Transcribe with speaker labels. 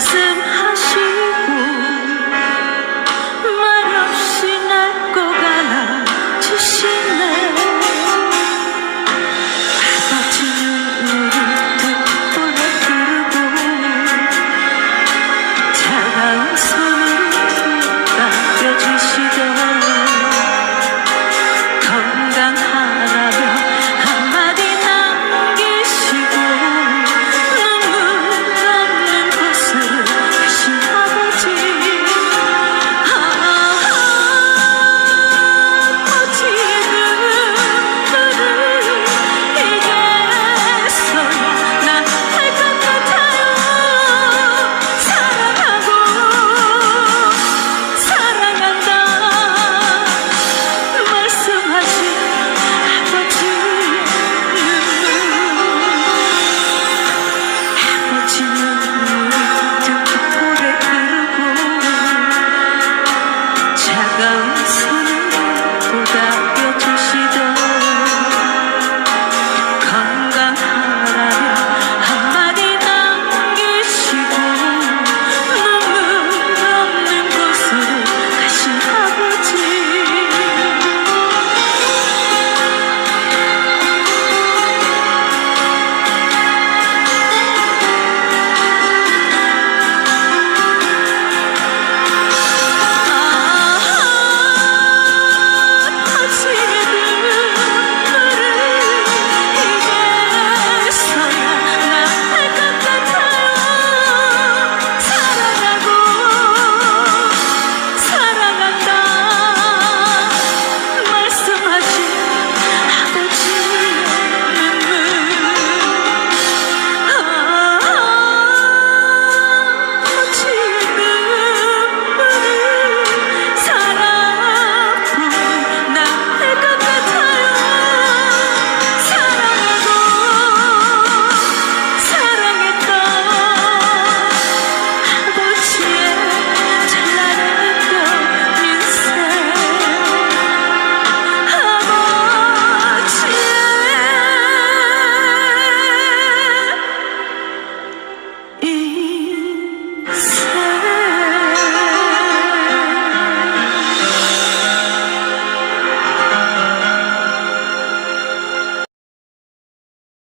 Speaker 1: see